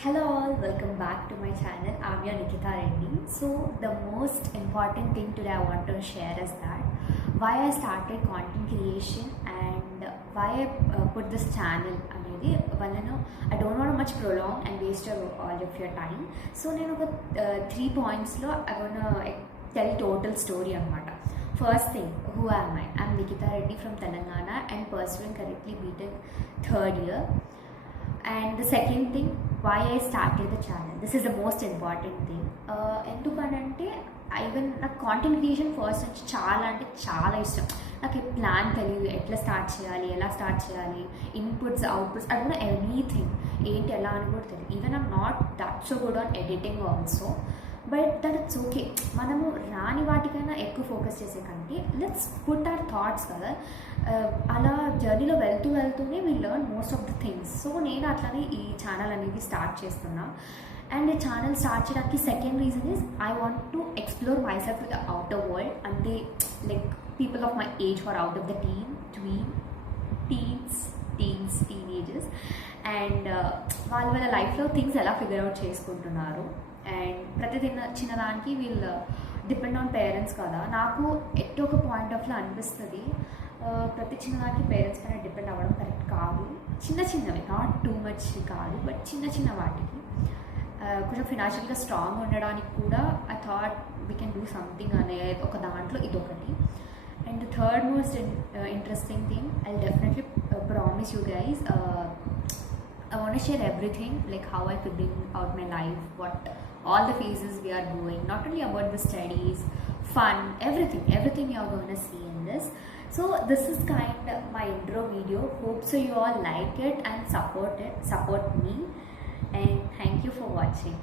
Hello all, welcome back to my channel. I'm your Nikita Reddy. So the most important thing today I want to share is that why I started content creation and why I put this channel అనేది వలన I don't want to much prolong and waste all of your time. So నేను ఒక 3 pointsలో I want to tell total story అన్నమాట. First thing, who am I? I'm Nikita Reddy from Telangana and pursuing currently BTech third year. And the second thing, why I started the channel. This is the most important thing. ఎందుకనంటే ఈవెన్ నాకు content creation first నుంచి చాలా అంటే చాలా ఇష్టం. నాకు ప్లాన్ తెలియదు, ఎట్లా స్టార్ట్ చేయాలి, ఎలా స్టార్ట్ చేయాలి, inputs outputs, I don't know anything, ఏంటి ఎలా అని కూడా తెలియదు. Even I'm not that so good on editing also, but that it's okay. మనము రాని వాటికైనా ఎక్కువ ఫోకస్ చేసే కంటే లెట్స్ పుట్ అవర్ థాట్స్ కదా. అలా జర్నీలో వెళ్తూనే we learn most of the things. So నేను అట్లానే ఈ ఛానల్ అనేది స్టార్ట్ చేస్తున్నా. అండ్ ఈ ఛానల్ స్టార్ట్ చేయడానికి second reason is I want to explore myself with the outer world. అంటే like people of my age for out of the teenagers and వాళ్ళ లైఫ్లో థింగ్స్ ఎలా ఫిగర్ అవుట్ చేసుకుంటున్నారు. అండ్ ప్రతి చిన్నదానికి వీళ్ళు డిపెండ్ ఆన్ పేరెంట్స్ కదా. నాకు ఎట్టో ఒక పాయింట్ ఆఫ్లో అనిపిస్తుంది ప్రతి చిన్నదానికి పేరెంట్స్ పైన డిపెండ్ అవ్వడం కరెక్ట్ కాదు. చిన్నవి, నాట్ టూ మచ్ కాదు, బట్ చిన్న వాటికి కొంచెం ఫినాన్షియల్గా స్ట్రాంగ్ ఉండడానికి కూడా I thought we can do something అనే ఒక దాంట్లో ఇదొకటి. And third most interesting thing, I definitely promise you guys, I want to share everything, like how I figuring out my life, what all the phases we are going, not only about the studies, fun, everything you are going to see in this. So this is kind of my intro video. Hope so you all like it and support me, and thank you for watching.